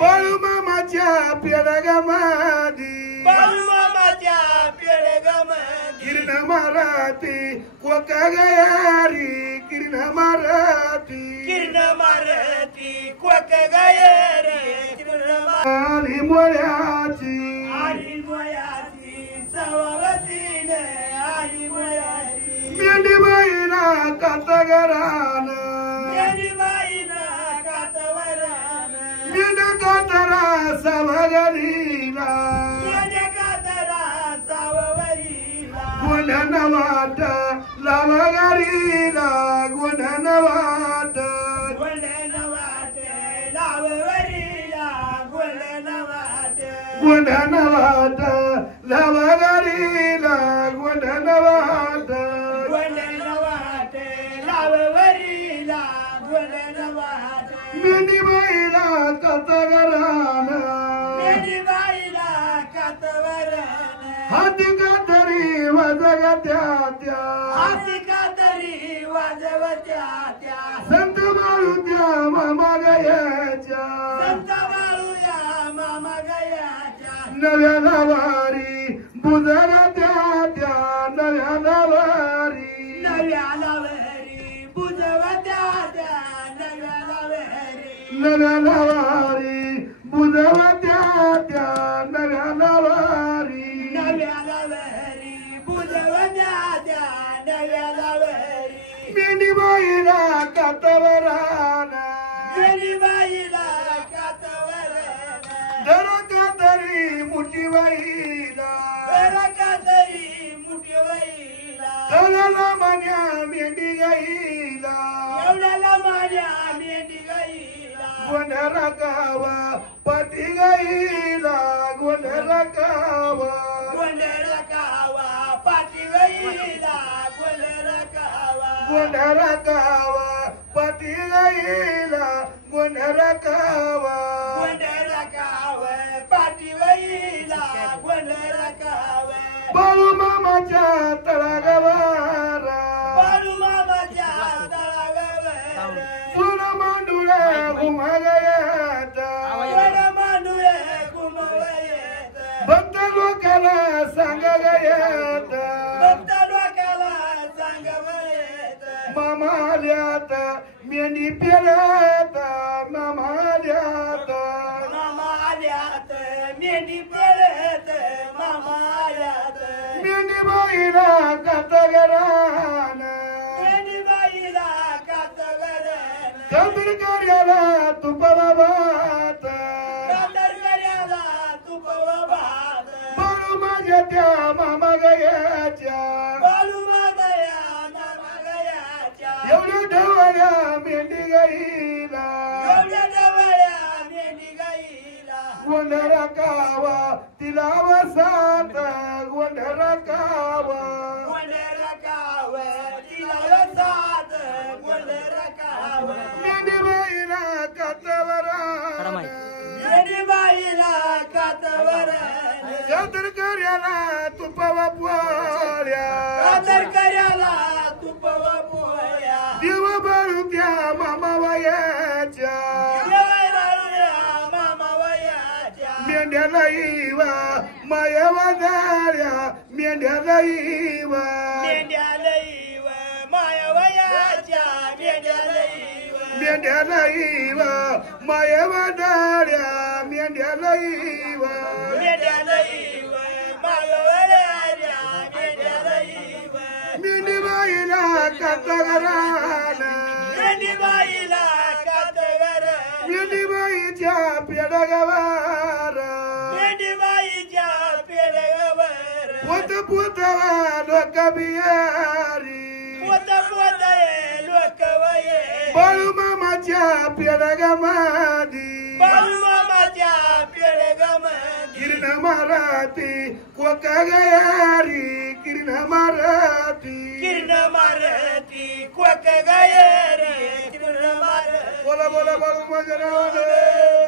बाळू मामाच्या पेडगामादी बाळू मामाच्या पेडगामादी किरण मारती कोका गयारी किरण मारती कोक गयारी आली मोळ्याची सवावतीने आली मुळ्याची मेंढीबाईला कातगरान मेंढ कातरा सवगरीला गुंढन वाट लावगरीला गुंढन वाट गुंढन वाट लावगरीला गुंढन वाट मेंढीबाईला कातगरान हाती कातरी वाजगत्या संत मारुत्या मामा गयाच्या नव्या नवारी बुजरा त्या नव्या नवारी नव्या नवारी बुजवत्या त्या नव्या नवारी मेंढीबाईला कातवरान धर कातरी मुठीबाईला चला मान्या मेंढी गाईला गोंधळा गावा पती गाईला गोंधळा गावा गोंधळा गावा पती गाईला गोंधळा गावा बाळू मामाच्या तळागावारा सोन मांडुळ्या घुमागयाचा भक्त लोकाला सांगागयाचा मामाल्यात मेंढी पेरत मामाल्यात मेंढीबाईला कातगरान कातर कार्याला तुपवा भात बाळू माझ्या त्या मामा गयाच्या एवढ्या ढवळ्या मेंढी गाईला गोंधळा कावा तिला वसात गोंधळा कावा मेंढीबाईला कातवरान कातर कार्याला तुपवा पोळ्या देव बाळू त्या मामा वयाच्या मेंढ्याला इवा मायवा झाल्या मेंढ्याला इवा मेंढ्याला इवा मायवा झाल्या मेंढ्याला इवा मेंढीबाईला कातगरान मेंढीबाईच्या पेडगावारा पोत पोतवा लोक बियारी बाळू मामाच्या पेडगामादी किरण मारती कोका गयारी किरण मारती कोक गयारी बोला बोला बाळू माझ्या नावाने